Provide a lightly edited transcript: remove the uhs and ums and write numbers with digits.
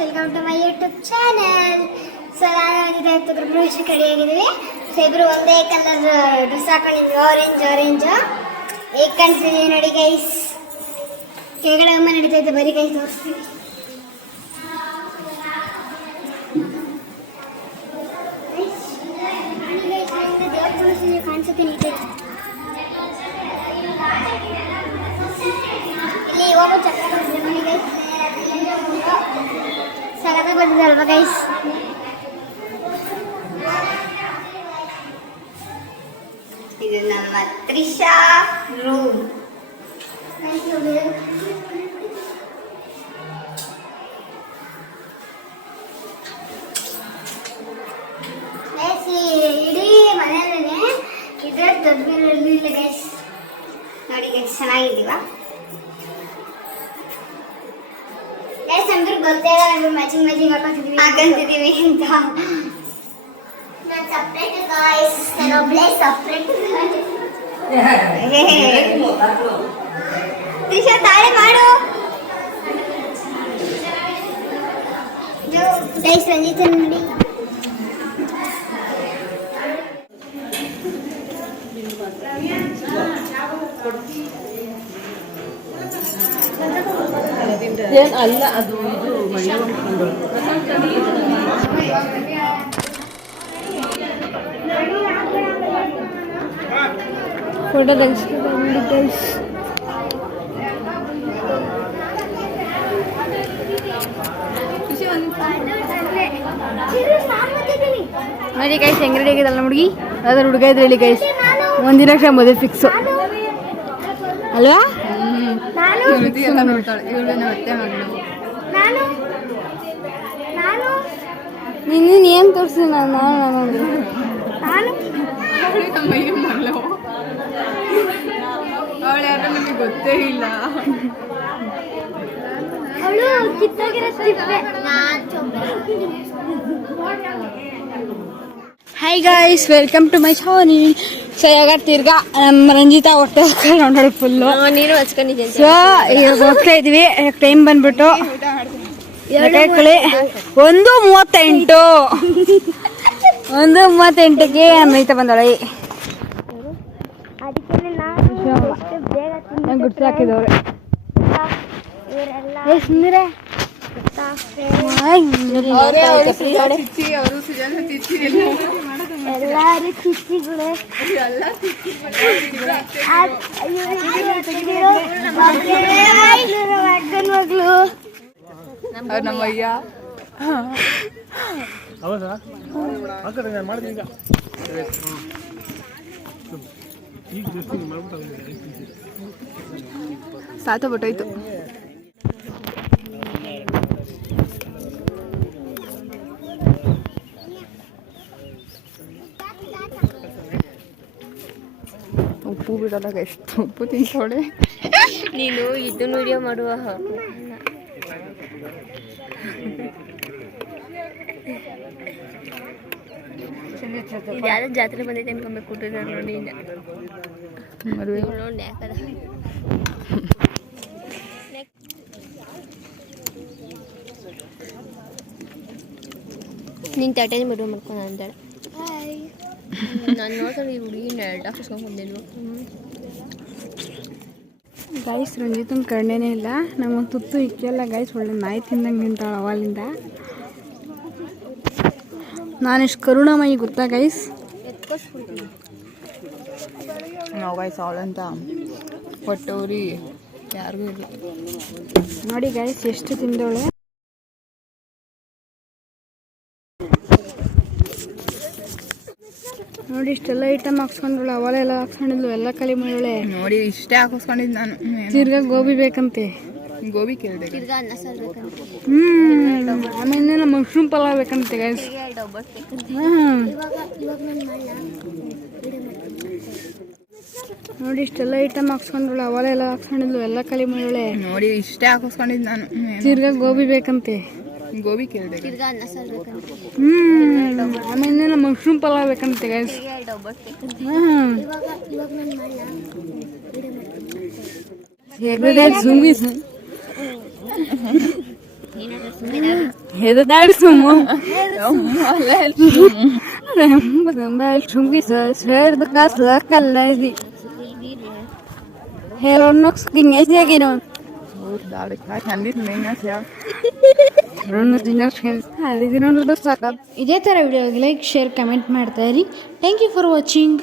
Welcome to my YouTube channel. So ನಾನು ಗೃಹಪ್ರವೇಶಕ್ಕೆ ready ಆಗಿದ್ದೀವಿ. ಸೊ ಇಬ್ರು ಒಂದೇ ಕಲರ್ ಡ್ರೆಸ್ ಹಾಕೊಂಡಿದ್ವಿ, ಆರೆಂಜ್. ಹೇಗೆ ಕಾಣಿಸ್ತಿದ್ದೀವಿ ನೋಡಿ ಗೈಸ್. ಕೆಳಗಡೆ ಅಮ್ಮ ನಡೀತೈತೆ, ಬರೀ ಗೈಸ್ ತೋರಿಸ್ತೀವಿ. ಕಾಣಿಸುತ್ತೆ ನಿಂತೈತೆ ಇಲ್ಲಿ ಹೋಗೋ ಚಕ್ರ ಬಂದಿದೆ ನೋಡಿ ಗೈಸ್. ಸಗದ ಬಂದಿದೆ ಅಲ್ವಾ ಗೈಸ್. ಇದು ನಮ್ಮ ತ್ರಿಷಾ ರೂಮ್. ಇಡೀ ಮನೆಯಲ್ಲೇ ಇದೇ ದೊಡ್ಡಲ್ಲಿ ಇಲ್ಲ ಗೈಸ್. ನೋಡಿ ಗೈಸ್, ಚೆನ್ನಾಗಿದ್ದೀವಾ ಗೈಸ್? ಅಂದ್ರೆ ಗೊತ್ತೇ ಇಲ್ಲ ಮ್ಯಾಚಿಂಗ್ ಹಾಕೊಂತಿದೀವಿ ಅಂತ. ನಾನು ಸಪ್ರೇಟ್ ಗೈಸ್, ನಾನು ಒಬ್ಳೆ ಸಪ್ರೇಟ್. ತ್ರಿಷಾ ತಾಳೆ ಮಾಡು ಗೈಸ್. ರಂಜಿತ ನೋಡಿ ಏನ್ ಅಲ್ಲ, ಅದು ಇದು ಫೋಟೋ ತೆಗಿಸ್ಕೊಂಡು ಗೈಸ್. ನೋಡಿ ಗೈಸ್ ಹೆಂಗ್ ರೆಡಿ ಆಗಿದಲ್ಲ ಹುಡುಗಿ. ಅದ್ರ ಹುಡುಗ ಇದ್ರೆ ಹೇಳಿ ಗೈಸ್, ಒಂದಿನ ಮದುವೆ ಫಿಕ್ಸು ಅಲ್ವಾ? ನೀನು ಏನ್ ತೋರಿಸಿ ನಾನು ಅವಳು ಯಾರು ನಮಗೆ ಗೊತ್ತೇ ಇಲ್ಲ. Hi guys, welcome to my channel. So ಇವಾಗ ತಿರ್ಗಾ ನಮ್ಮ ರಂಜಿತಾ ಹೊಟ್ಟೆ ಹೊಡ್ಕೊಂಡು ಫುಲ್ಲು ನೀರು ಹಚ್ಕೊಂಡಿದ್ದೀನಿ. ಸೊ ಇವಾಗ ಹೋಗ್ತಾ ಇದೀವಿ. ಟೈಮ್ ಬಂದ್ಬಿಟ್ಟು 1:38ಗೆ ನೈತ ಬಂದಳೆ. ಗುಡ್ಸಿ ಹಾಕಿದವ್ರೆ. ಸುಂದರ ಎಲ್ಲಾರು ಚಿಚ್ಚಿಗಳು ಮಗಳು ನಮ್ಮಯ್ಯ. ಸಾತ ಬಿಟ್ಟೋಯ್ತು. ಉಪ್ಪು ಬಿಡೋದಾಗ ಎಷ್ಟು ಉಪ್ಪು ತಿಂತೋಳೆ ನೀನು. ಇದನ್ನು ವಿಡಿಯೋ ಮಾಡುವ ಯಾವ್ದು ಜಾತ್ರೆ ಬಂದೈತೆ ಅನ್ಕೊಬೇಕು ಕೊಟ್ಟಿದ್ದಾರೆ ನೋಡಿ. ಮದುವೆ ನೀನು ತಟೇಜ್ ಮದುವೆ ಮಾಡ್ಕೊಂಡು ಅಂತಾಳೆ. ನಾನು ನೋಡ್ತಾರೆ ಈ ಹುಡುಗಿ ಡಾಕ್ಟರ್ಸ್ಕೊಂಡು ಬಂದಿಲ್ವ ಗೈಸ್. ರಂಜಿತನ ಕಣ್ಣೇನೇ ಇಲ್ಲ, ನಮಗೆ ತುತ್ತು ಇಕ್ಕಿಯಲ್ಲ ಗೈಸ್. ಒಳ್ಳೆ ನಾಯಿ ತಿಂದಂಗೆ ನಿಂತಾಳೆ ಅವಳಿಂದ. ನಾನೆಷ್ಟು ಕರುಣಾಮಯಿ ಗೊತ್ತಾ ಗೈಸ್. ನಾವು ಗೈಸ್ ಅವಳಂತ ಹೊಟ್ಟವ್ರಿ ಯಾರಿಗೂ ಇಲ್ಲ ನೋಡಿ ಗೈಸ್ ಎಷ್ಟು ತಿಂದವಳೆ. ನೋಡಿ ಇಷ್ಟೆಲ್ಲ ಐಟಮ್ ಹಾಕ್ಸ್ಕೊಂಡ್ಳು. ಅವಳೆಲ್ಲ ಹಾಕ್ಸ್ಕೊಂಡಿದ್ಲು, ಎಲ್ಲ ಖಾಲಿ ಮಾಡೋಳೆ ನೋಡಿ. ಇಷ್ಟೇ ಹಾಕಿಸ್ಕೊಂಡಿದ್ದು ನಾನು. ತಿರ್ಗಾ ಗೋಬಿ ಬೇಕಂತೆ, ಗೋಬಿ ಕೇಳಿದೆ. ಆಮೇಲೆ ಮಶ್ರೂಮ್ ಪಲಾವ್ ಬೇಕಂತೆ ಗೈಸ್. ನೋಡಿ ಇಷ್ಟೆಲ್ಲ ಐಟಮ್ ಹಾಕ್ಸ್ಕೊಂಡ್ಳು. ಅವಳೆಲ್ಲ ಹಾಕ್ಸ್ಕೊಂಡಿದ್ಲು, ಎಲ್ಲ ಖಾಲಿ ಮಾಡೋಳೆ ನೋಡಿ. ಇಷ್ಟೇ ಹಾಕಿಸ್ಕೊಂಡಿದ್ದು ನಾನು. ತಿರ್ಗಾ ಗೋಬಿ ಬೇಕಂತೆ, ಗೋಬಿ ಕೇಳಿದೆ. ಆಮೇಲೆ ಮಶ್ರೂಮ್ ಪಲಾವ್ ಬೇಕಂತೆ guys. Hedadak sumo. Bel chungi ser de casa kalladi. Heronox kinesi giron. ಇದೇ ಥರ ವಿಡಿಯೋಗೆ ಲೈಕ್ ಶೇರ್ ಕಮೆಂಟ್ ಮಾಡ್ತಾ ಇರಿ. Thank you for watching.